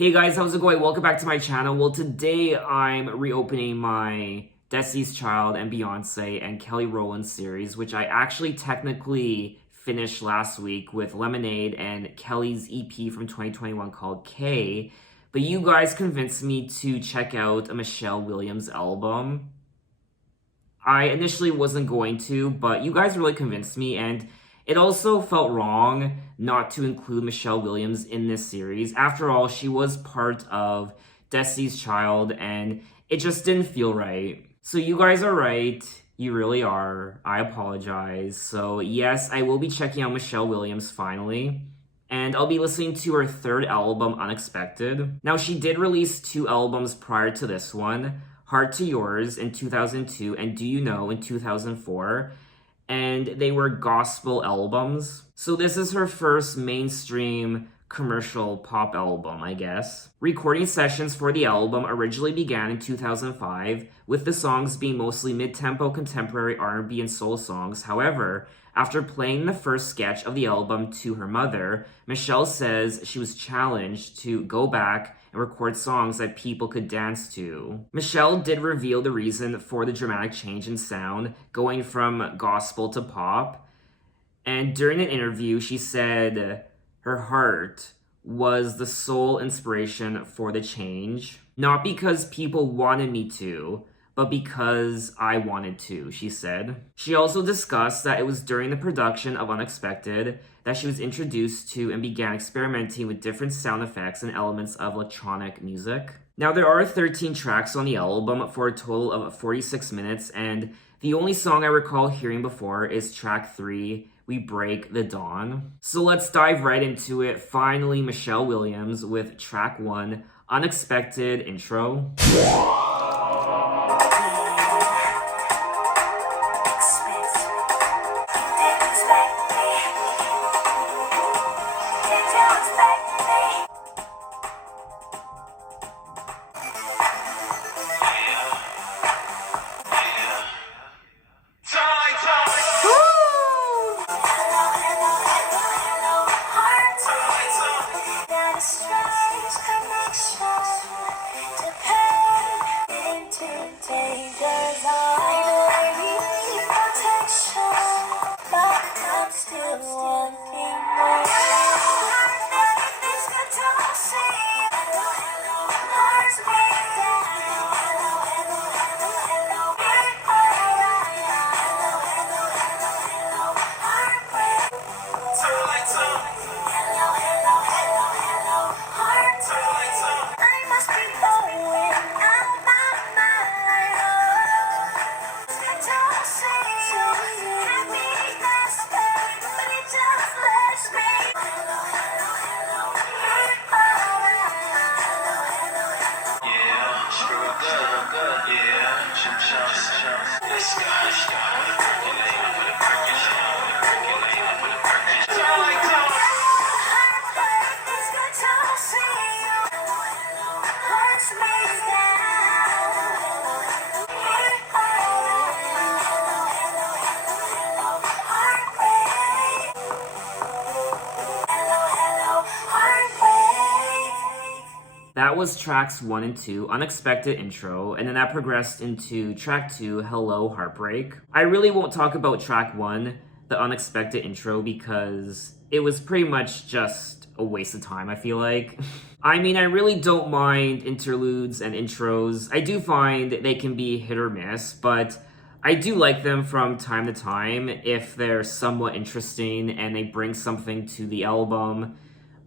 Hey guys, how's it going? Welcome back to my channel. Well, today I'm reopening my Destiny's Child and Beyonce and Kelly Rowland series, which I actually technically finished last week with Lemonade and Kelly's EP from 2021 called K. But you guys convinced me to check out a Michelle Williams album. I initially wasn't going to, but you guys really convinced me, and it also felt wrong not to include Michelle Williams in this series. After all, she was part of Destiny's Child, and it just didn't feel right. So you guys are right. You really are. I apologize. So yes, I will be checking out Michelle Williams finally. And I'll be listening to her third album, Unexpected. Now, she did release 2 albums prior to this one, Heart to Yours in 2002 and Do You Know in 2004. And they were gospel albums. So this is her first mainstream commercial pop album, I guess. Recording sessions for the album originally began in 2005, with the songs being mostly mid-tempo contemporary R&B and soul songs. However, after playing the first sketch of the album to her mother, Michelle says she was challenged to go back and record songs that people could dance to. Michelle did reveal the reason for the dramatic change in sound, going from gospel to pop. And during an interview, she said her heart was the sole inspiration for the change. Not because people wanted me to, but because I wanted to, she said. She also discussed that it was during the production of Unexpected that she was introduced to and began experimenting with different sound effects and elements of electronic music. Now, there are 13 tracks on the album for a total of 46 minutes, and the only song I recall hearing before is track 3, We Break the Dawn. So let's dive right into it. Finally, Michelle Williams with track 1, Unexpected Intro. That was tracks 1 and 2, Unexpected Intro, and then that progressed into track 2, Hello, Heartbreak. I really won't talk about track 1, the Unexpected Intro, because it was pretty much just a waste of time, I feel like. I mean, I really don't mind interludes and intros. I do find they can be hit or miss, but I do like them from time to time if they're somewhat interesting and they bring something to the album.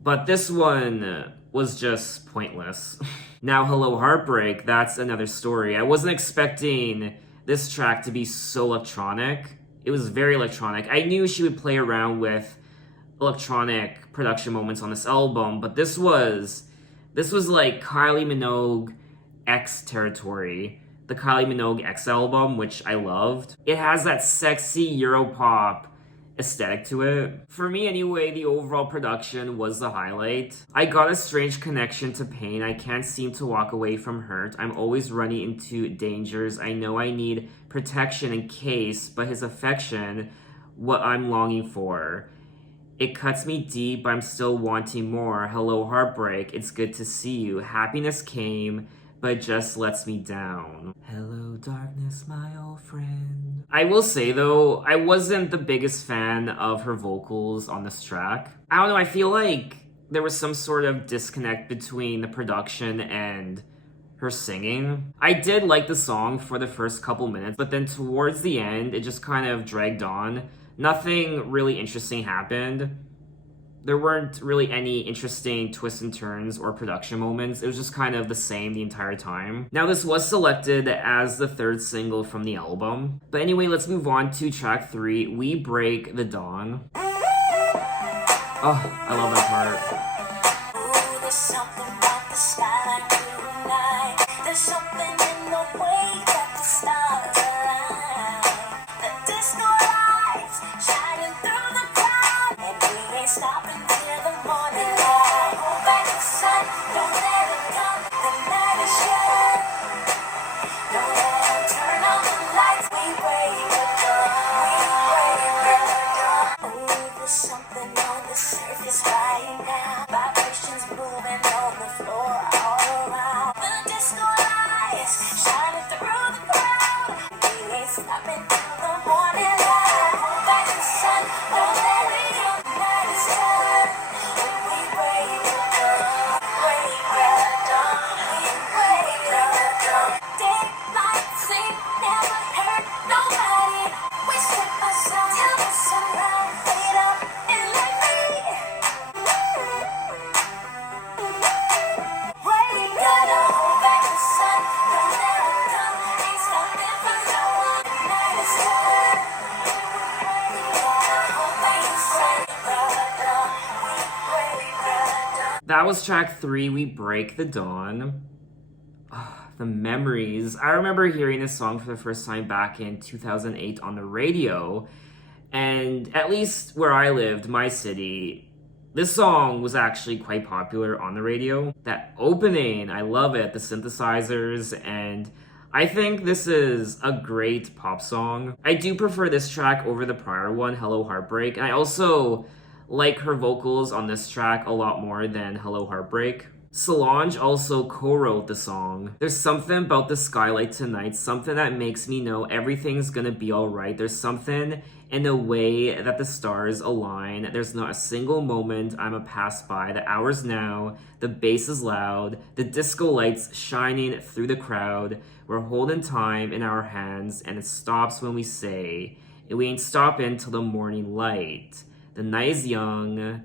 But this one was just pointless. Now, Hello Heartbreak, that's another story. I wasn't expecting this track to be so electronic. It was very electronic. I knew she would play around with electronic production moments on this album, but this was like Kylie Minogue X territory. The Kylie Minogue X album, which I loved. It has that sexy Europop aesthetic to it. For me anyway, the overall production was the highlight. I got a strange connection to pain. I can't seem to walk away from hurt. I'm always running into dangers. I know I need protection in case, but his affection, what I'm longing for. It cuts me deep, but I'm still wanting more. Hello, heartbreak. It's good to see you. Happiness came, but it just lets me down. Hello, darkness, my old friend. I will say though, I wasn't the biggest fan of her vocals on this track. I don't know, I feel like there was some sort of disconnect between the production and her singing. I did like the song for the first couple minutes, but then towards the end, it just kind of dragged on. Nothing really interesting happened. There weren't really any interesting twists and turns or production moments. It was just kind of the same the entire time. Now, this was selected as the third single from the album. But anyway, let's move on to track 3, We Break the Dawn. Oh, I love that part. There's something about the skyline tonight. There's something in the way that the stars align. The disco lights shining through the crowd, and we ain't stopping till the morning light. Hold back the sun, don't let it come. The night is young. Don't let it turn on the lights. We break the dawn. We break the dawn. Oh, there's something on the surface right now. Vibrations moving on the floor all around. The disco lights shining through the crowd. We ain't stopping till the morning light. Hold back the sun, don't let it go. The night is young. We break the dawn. Break the dawn. We break the dawn. Daylight sleep never hurt nobody. We step aside till the sunrise. Wait up and let me. We gotta hold back the sun, don't let it come. Ain't stopping for no one. The night is young. We gotta hold back the sun, break the dawn. We break the dawn. That was track 3, We Break the Dawn. The memories. I remember hearing this song for the first time back in 2008 on the radio. And at least where I lived, my city, this song was actually quite popular on the radio. That opening, I love it. The synthesizers, and I think this is a great pop song. I do prefer this track over the prior one, Hello, Heartbreak. And I also like her vocals on this track a lot more than Hello, Heartbreak. Solange also co-wrote the song. There's something about the skylight tonight, something that makes me know everything's gonna be alright. There's something in the way that the stars align. There's not a single moment I'ma pass by. The hour's now, the bass is loud, the disco lights shining through the crowd. We're holding time in our hands, and it stops when we say, and we ain't stopping till the morning light. The night is young,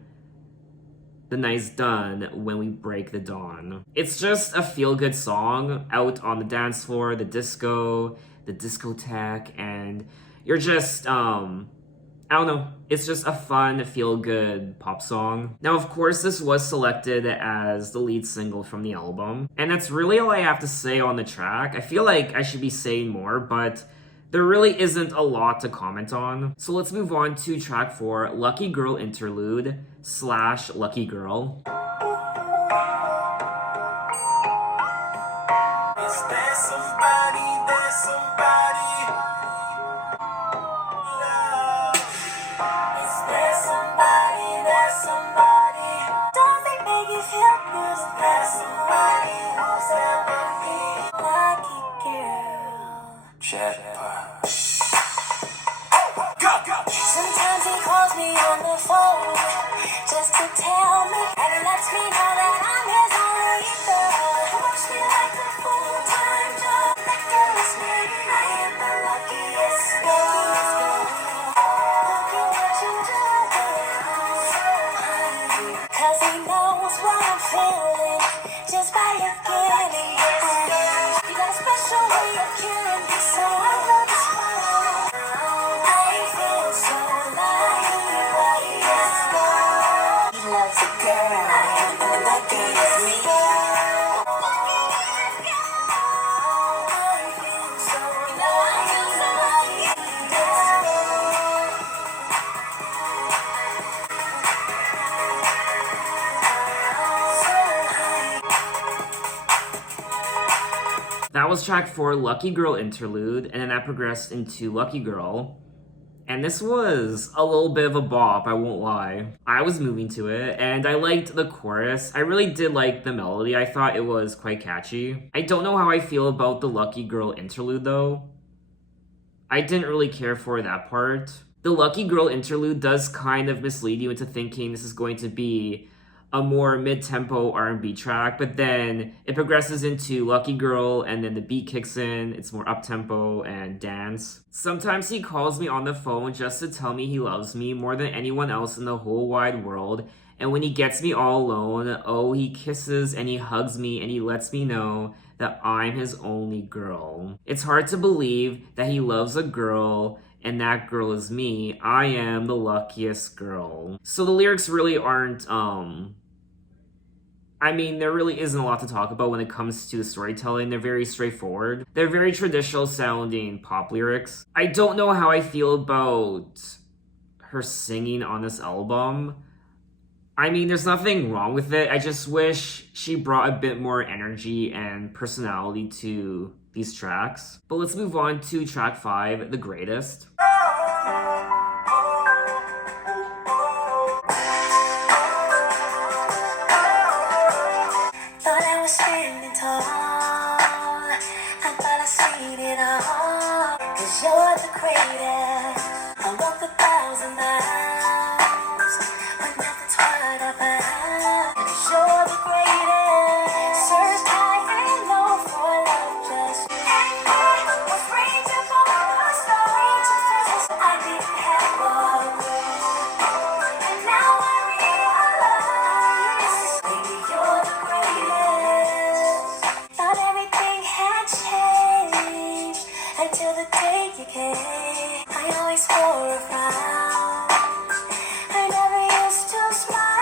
the night's done when we break the dawn. It's just a feel-good song out on the dance floor, the discotheque, and you're just, I don't know, it's just a fun, feel-good pop song. Now, of course, this was selected as the lead single from the album, and that's really all I have to say on the track. I feel like I should be saying more, but there really isn't a lot to comment on. So let's move on to track 4, Lucky Girl Interlude / Lucky Girl. Is there somebody, there's somebody love? Is there somebody, there's somebody? Does it make you feel good? Is there somebody who's ever be lucky girl? Jackpot. Sometimes he calls me on the phone just to tell me, and he lets me know that I'm his only girl. Works me like a full-time job. That girl is me. I am the luckiest girl. Look at what you do. I'm so hungry. 'Cause he knows what I'm feeling just by looking at me. You got a special way of curing me, so I love this one. That was track 4, Lucky Girl Interlude, and then that progressed into Lucky Girl. And this was a little bit of a bop, I won't lie. I was moving to it, and I liked the chorus. I really did like the melody. I thought it was quite catchy. I don't know how I feel about the Lucky Girl interlude though. I didn't really care for that part. The Lucky Girl interlude does kind of mislead you into thinking this is going to be a more mid-tempo R&B track, but then it progresses into Lucky Girl and then the beat kicks in. It's more up-tempo and dance. Sometimes he calls me on the phone just to tell me he loves me more than anyone else in the whole wide world. And when he gets me all alone, oh, he kisses and he hugs me and he lets me know that I'm his only girl. It's hard to believe that he loves a girl and that girl is me. I am the luckiest girl. So the lyrics really aren't, I mean, there really isn't a lot to talk about when it comes to the storytelling. They're very straightforward. They're very traditional sounding pop lyrics. I don't know how I feel about her singing on this album. I mean, there's nothing wrong with it. I just wish she brought a bit more energy and personality to these tracks. But let's move on to track 5, The Greatest. Thought I was standing tall. I thought I seen it all. 'Cause you're the greatest. I walked 1,000 miles, but nothing's what I found. 'Cause you're the greatest. Searched high and low for love, just was reaching for the stars. I didn't have one, and now I realize, baby, you're the greatest. Thought everything had changed until the day you came. I always wore a frown. I never used to smile.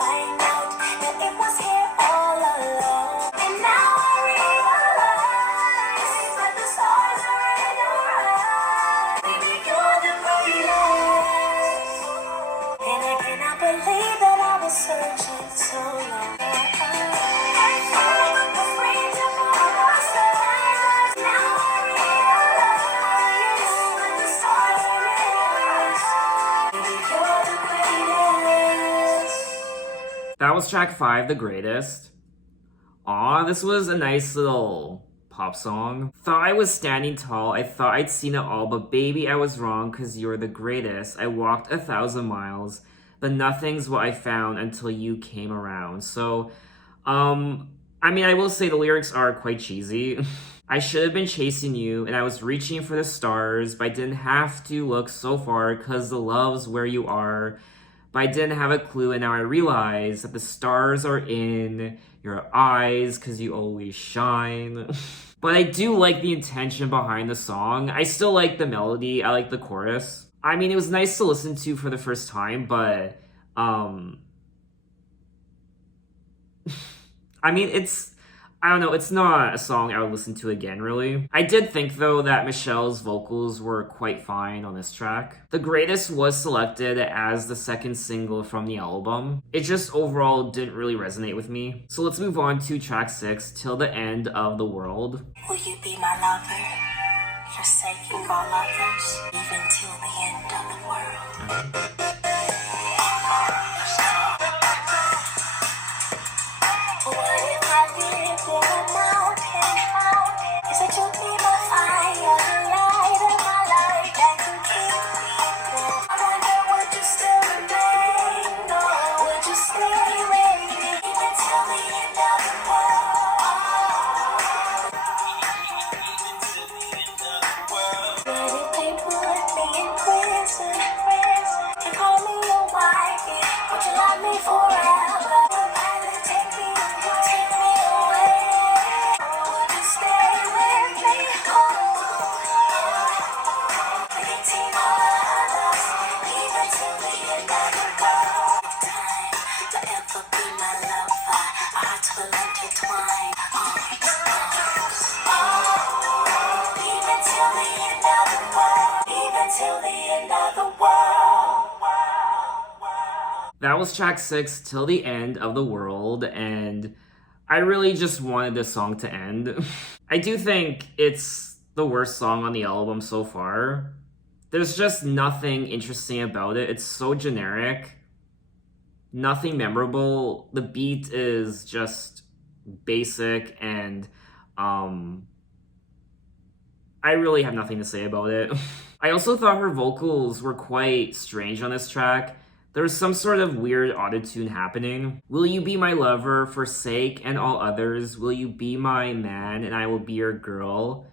Find out that it was here all along. And now I realize that the stars are in your eyes. Baby, you're the greatest. And I cannot believe that I was searching so long. That was track 5, The Greatest. Aw, this was a nice little pop song. Thought I was standing tall, I thought I'd seen it all, but baby, I was wrong, 'cause you're the greatest. I walked 1,000 miles, but nothing's what I found until you came around. So, I mean, I will say the lyrics are quite cheesy. I should have been chasing you, and I was reaching for the stars, but I didn't have to look so far, 'cause the love's where you are. But I didn't have a clue, and now I realize that the stars are in your eyes, 'cause you always shine. But I do like the intention behind the song. I still like the melody, I like the chorus. I mean, it was nice to listen to for the first time, but, I mean, I don't know, it's not a song I would listen to again, really. I did think, though, that Michelle's vocals were quite fine on this track. The Greatest was selected as the second single from the album. It just overall didn't really resonate with me. So let's move on to track 6, Till the End of the World. Will you be my lover, forsaking all others, even till the end of the world? That was track 6, Till the End of the World, and I really just wanted this song to end. I do think it's the worst song on the album so far. There's just nothing interesting about it. It's so generic. Nothing memorable. The beat is just basic, and I really have nothing to say about it. I also thought her vocals were quite strange on this track. There was some sort of weird autotune happening. Will you be my lover, forsake and all others? Will you be my man and I will be your girl?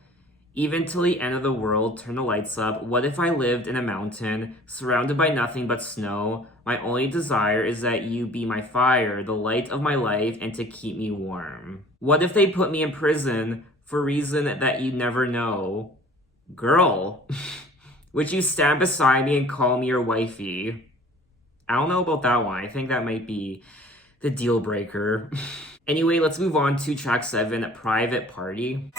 Even till the end of the world, turn the lights up. What if I lived in a mountain, surrounded by nothing but snow? My only desire is that you be my fire, the light of my life, and to keep me warm. What if they put me in prison for a reason that you never know? Girl, would you stand beside me and call me your wifey? I don't know about that one. I think that might be the deal breaker. Anyway, let's move on to track 7, Private Party.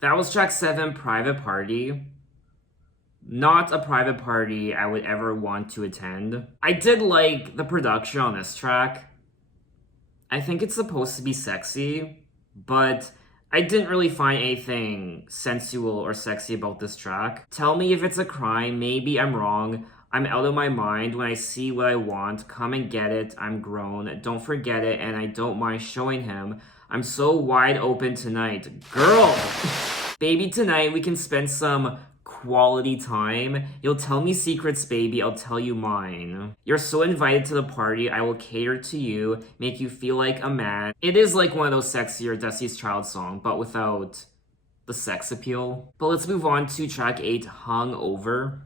That was track 7, Private Party. Not a private party I would ever want to attend. I did like the production on this track. I think it's supposed to be sexy, but I didn't really find anything sensual or sexy about this track. Tell me if it's a crime, maybe I'm wrong. I'm out of my mind when I see what I want. Come and get it, I'm grown. Don't forget it, and I don't mind showing him. I'm so wide open tonight. Girl! Baby, tonight we can spend some quality time. You'll tell me secrets, baby, I'll tell you mine. You're so invited to the party, I will cater to you, make you feel like a man. It is like one of those sexier Destiny's Child songs, but without the sex appeal. But let's move on to track 8, Hangover.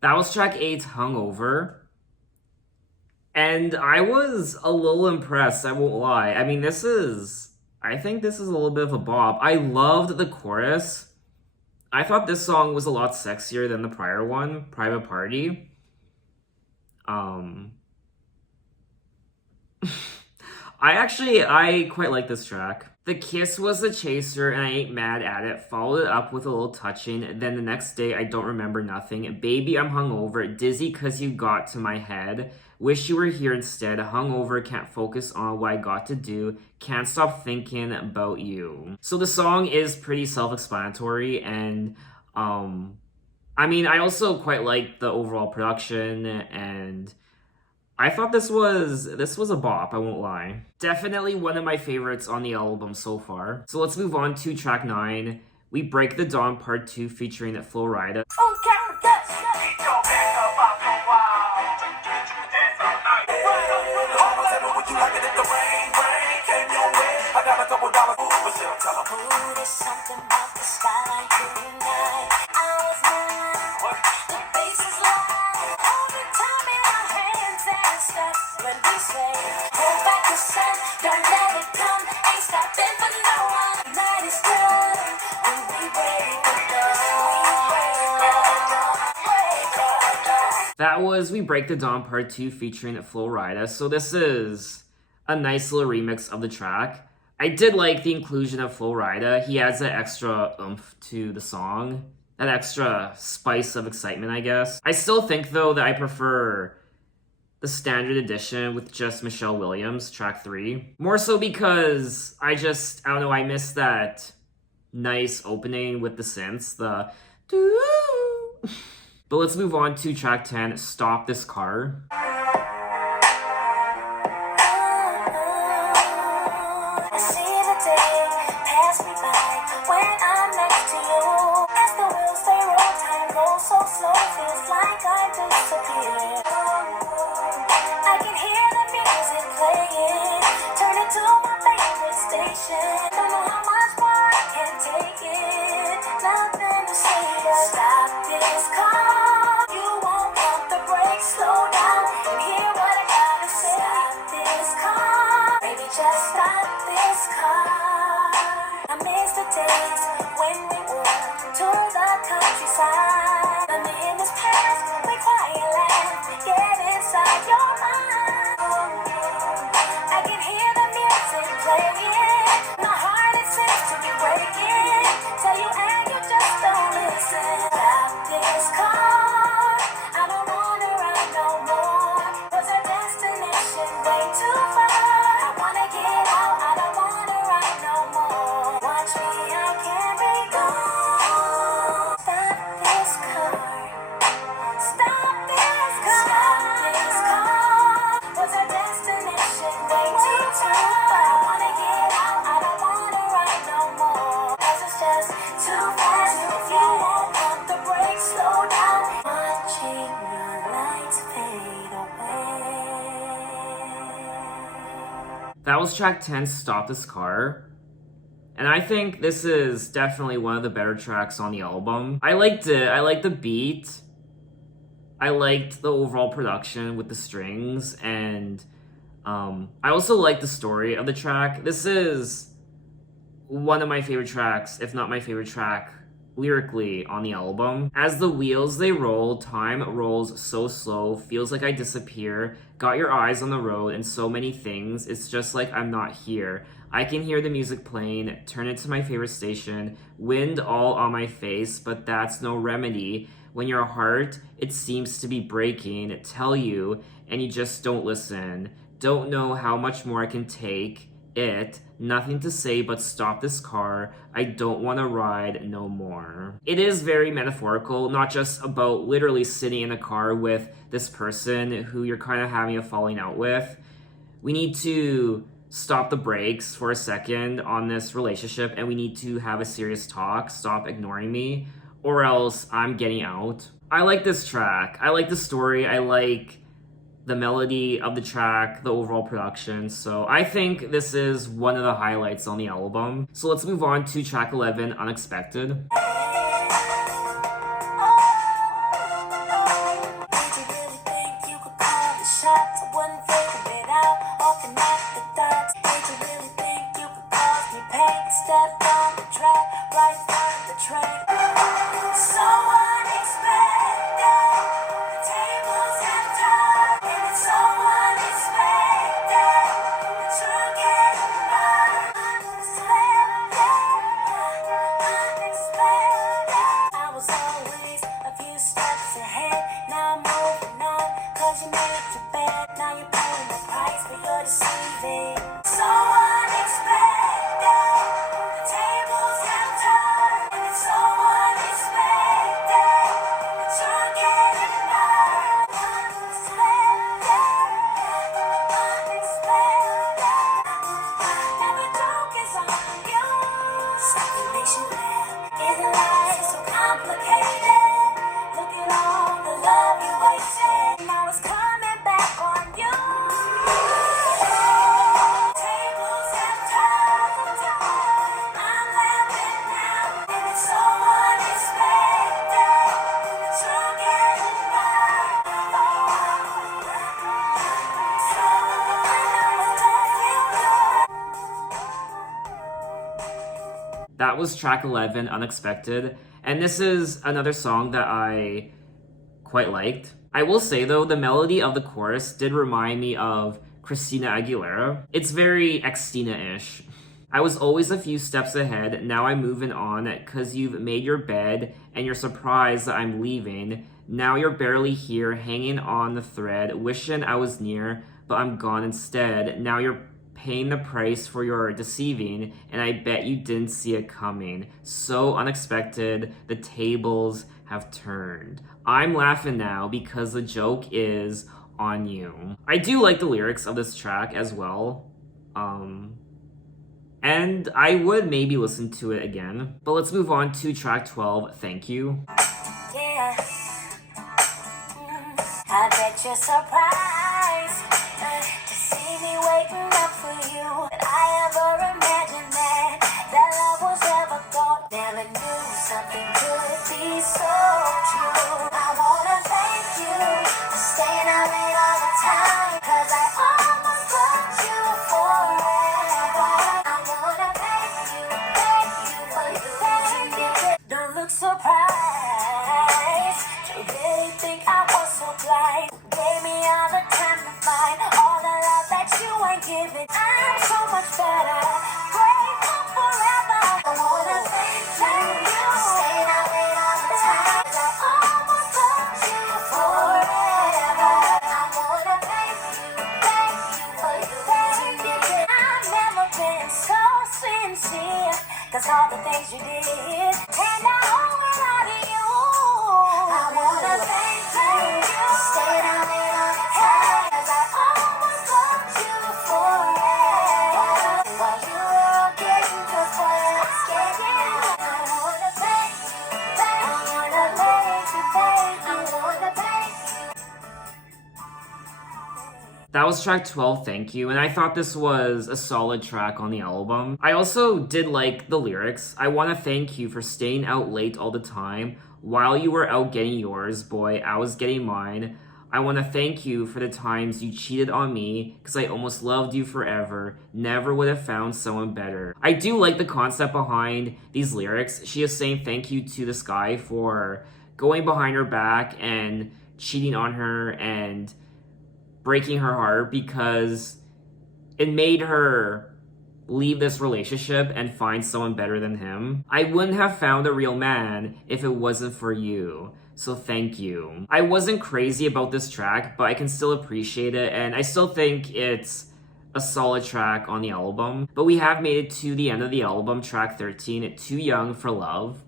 That was track 8, Hungover. And I was a little impressed, I won't lie. I mean, I think this is a little bit of a bop. I loved the chorus. I thought this song was a lot sexier than the prior one, Private Party. I quite like this track. The kiss was a chaser and I ain't mad at it. Followed it up with a little touching. Then the next day I don't remember nothing. Baby, I'm hungover. Dizzy cause you got to my head. Wish you were here instead. Hungover, can't focus on what I got to do. Can't stop thinking about you. So the song is pretty self-explanatory, and I mean, I also quite like the overall production, and I thought this was a bop, I won't lie. Definitely one of my favorites on the album so far. So let's move on to track 9. We Break the Dawn Part 2 featuring Flo Rida. That was We Break the Dawn Part 2 featuring Flo Rida. So this is a nice little remix of the track. I did like the inclusion of Flo Rida. He adds that extra oomph to the song. That extra spice of excitement, I guess. I still think, though, that I prefer the standard edition with just Michelle Williams, track 3. More so because I don't know, I miss that nice opening with the synths, the doo. But let's move on to track 10, Stop This Car. That was track 10, Stop This Car. And I think this is definitely one of the better tracks on the album. I liked it. I liked the beat. I liked the overall production with the strings. And I also liked the story of the track. This is one of my favorite tracks, if not my favorite track, lyrically on the album. As the wheels they roll, time rolls so slow, feels like I disappear, got your eyes on the road and so many things, it's just like I'm not here. I can hear the music playing, turn it to my favorite station, wind all on my face, but that's no remedy. When your heart, it seems to be breaking, tell you, and you just don't listen. Don't know how much more I can take it. Nothing to say but stop this car. I don't want to ride no more. It is very metaphorical, not just about literally sitting in a car with this person who you're kind of having a falling out with. We need to stop the brakes for a second on this relationship and we need to have a serious talk. Stop ignoring me or else I'm getting out. I like this track. I like the story. I like the melody of the track, the overall production. So I think this is one of the highlights on the album. So let's move on to track 11, Unexpected. made you bad, now you're paying the price for your deceiving. So unexpected, the tables have turned, and it's so unexpected that you're getting burned. Unexpected, now the joke is on you. Something makes you laugh, isn't life so complicated? Look at all the love you wasted, now it's coming back on you. Tables have turned, I'm laughing now, and it's so unexpected that you're getting burned. So That was track 11, Unexpected, and this is another song that I quite liked. I will say though, the melody of the chorus did remind me of Christina Aguilera. It's very Xtina-ish. I was always a few steps ahead, now I'm moving on, cause you've made your bed, and you're surprised that I'm leaving. Now you're barely here, hanging on the thread, wishing I was near, but I'm gone instead. Now you're paying the price for your deceiving, and I bet you didn't see it coming. So unexpected, the tables have turned. I'm laughing now because the joke is on you. I do like the lyrics of this track as well. And I would maybe listen to it again. But let's move on to track 12, Thank You. yeah. I bet you're surprised to see me waiting up for you. Did I ever imagine that love was ever gone? Never knew something could be so true. I wanna thank you for staying out late all the time, 'cause I almost loved you forever. I wanna thank you for you did. Don't look surprised. You really think I was so blind? Gave me all the time to find all the love that you ain't giving. I'm so much better. Grateful forever. I wanna thank you. Staying out late all the time. 'Cause I almost loved you forever. I wanna thank you for you did. I've never been so sincere, 'cause all the things you did, and I owe it all to you. I wanna thank you. Staying out late all the time, 'cause I almost loved you forever. While you were getting good for us, yeah. I wanna thank you. I wanna thank you. I wanna thank you. That was track 12, Thank You, and I thought this was a solid track on the album. I also did like the lyrics. I want to thank you for staying out late all the time. While you were out getting yours, boy, I was getting mine. I want to thank you for the times you cheated on me, because I almost loved you forever. Never would have found someone better. I do like the concept behind these lyrics. She is saying thank you to this guy for going behind her back and cheating on her and breaking her heart, because it made her leave this relationship and find someone better than him. I wouldn't have found a real man if it wasn't for you. So thank you. I wasn't crazy about this track, but I can still appreciate it, and I still think it's a solid track on the album. But we have made it to the end of the album, track 13, Too Young for Love.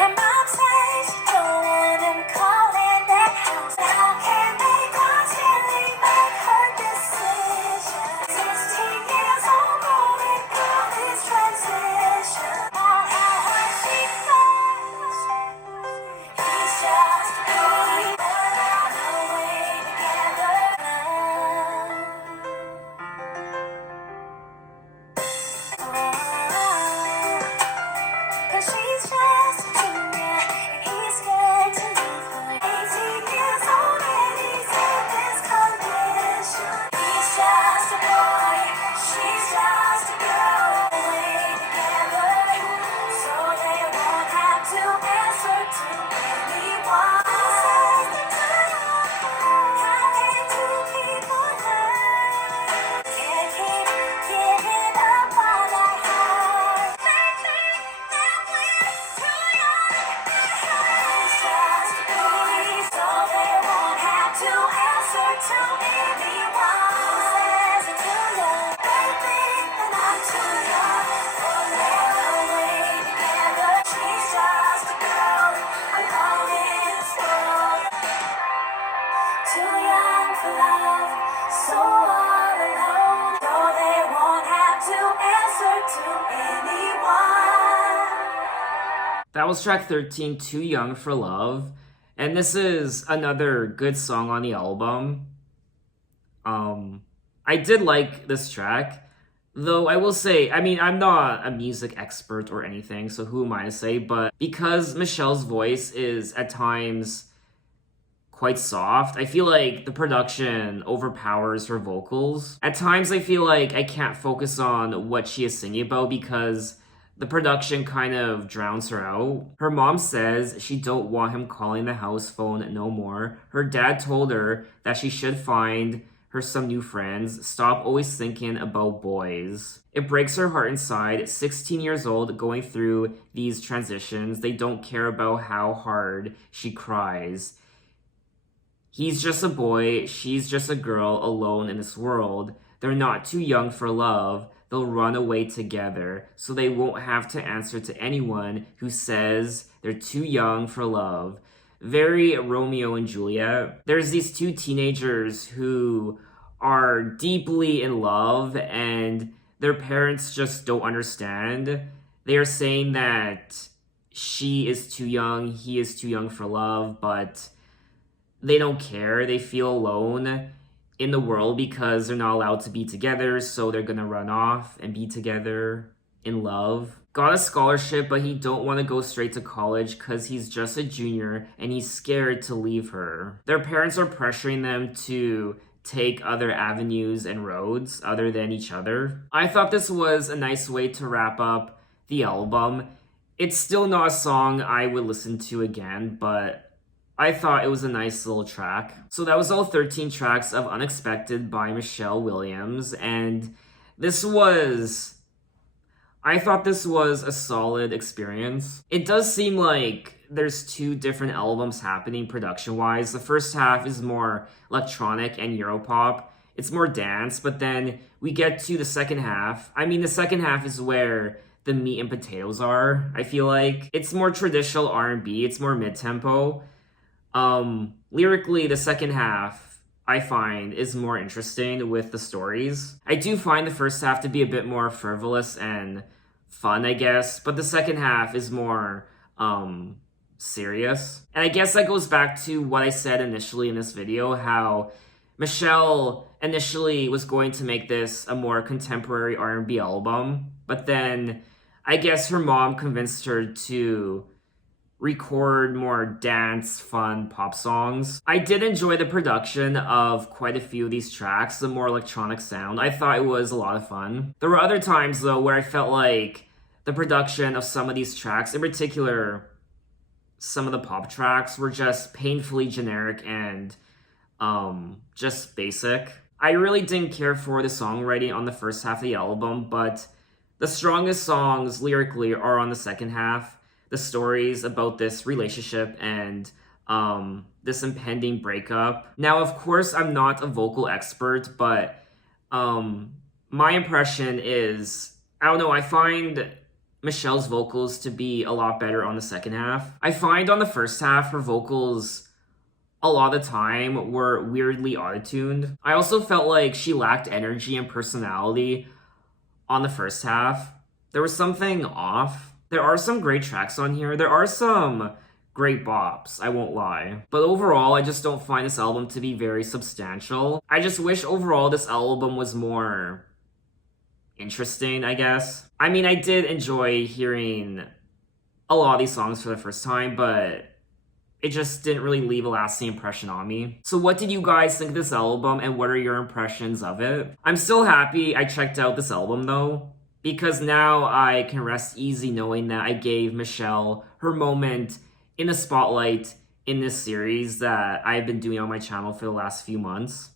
And my taste, don't want him calling that house. How can they constantly make her decision? 16 years old, going through this transition. All how hard she feels. He's just a dreamer on the way together now. That was track 13, Too Young for Love. And this is another good song on the album. I did like this track. Though I will say, I mean, I'm not a music expert or anything, so who am I to say? But because Michelle's voice is at times quite soft, I feel like the production overpowers her vocals. At times, I feel like I can't focus on what she is singing about because the production kind of drowns her out. Her mom says she don't want him calling the house phone no more. Her dad told her that she should find her some new friends. Stop always thinking about boys. It breaks her heart inside. 16 years old, going through these transitions. They don't care about how hard she cries. He's just a boy, she's just a girl alone in this world. They're not too young for love. They'll run away together, so they won't have to answer to anyone who says they're too young for love. Very Romeo and Juliet. There's these two teenagers who are deeply in love and their parents just don't understand. They are saying that she is too young, he is too young for love, but they don't care. They feel alone in the world because they're not allowed to be together, so they're gonna run off and be together in love. Got a scholarship, but he don't want to go straight to college because he's just a junior and he's scared to leave her. Their parents are pressuring them to take other avenues and roads other than each other. I thought this was a nice way to wrap up the album. It's still not a song I would listen to again, but I thought it was a nice little track. So that was all 13 tracks of Unexpected by Michelle Williams, and I thought this was a solid experience. It does seem like there's two different albums happening production-wise. The first half is more electronic and Europop. It's more dance, but then we get to the second half. I mean, the second half is where the meat and potatoes are, I feel like. It's more traditional R&B, it's more mid-tempo. Lyrically, the second half, I find, is more interesting with the stories. I do find the first half to be a bit more frivolous and fun, I guess, but the second half is more, serious. And I guess that goes back to what I said initially in this video, how Michelle initially was going to make this a more contemporary R&B album, but then I guess her mom convinced her to record more dance, fun pop songs. I did enjoy the production of quite a few of these tracks, the more electronic sound. I thought it was a lot of fun. There were other times, though, where I felt like the production of some of these tracks, in particular, some of the pop tracks, were just painfully generic and just basic. I really didn't care for the songwriting on the first half of the album, but the strongest songs lyrically are on the second half. The stories about this relationship and this impending breakup. Now, of course, I'm not a vocal expert, but my impression is, I don't know, I find Michelle's vocals to be a lot better on the second half. I find on the first half, her vocals a lot of the time were weirdly auto-tuned. I also felt like she lacked energy and personality on the first half. There was something off. There are some great tracks on here. There are some great bops, I won't lie. But overall, I just don't find this album to be very substantial. I just wish overall this album was more interesting, I guess. I mean, I did enjoy hearing a lot of these songs for the first time, but it just didn't really leave a lasting impression on me. So what did you guys think of this album, and what are your impressions of it? I'm still happy I checked out this album, though, because now I can rest easy knowing that I gave Michelle her moment in the spotlight in this series that I've been doing on my channel for the last few months.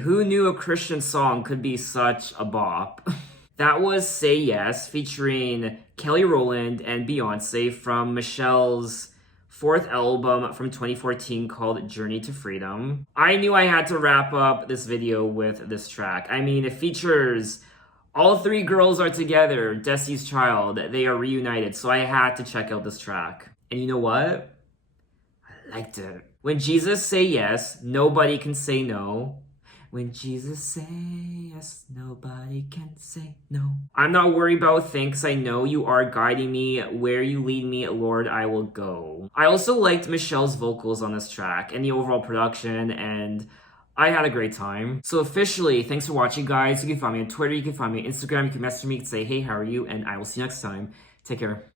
who knew a Christian song could be such a bop? That was Say Yes, featuring Kelly Rowland and Beyonce from Michelle's fourth album from 2014 called Journey to Freedom. I knew I had to wrap up this video with this track. I mean, it features all three girls are together, Destiny's Child. They are reunited, so I had to check out this track. And you know what? I liked it. When Jesus say yes, nobody can say no. When Jesus say yes, nobody can say no. I'm not worried about things. I know you are guiding me. Where you lead me, Lord, I will go. I also liked Michelle's vocals on this track and the overall production, and I had a great time. So officially, thanks for watching, guys. You can find me on Twitter, you can find me on Instagram, you can message me, you can say, hey, how are you? And I will see you next time. Take care.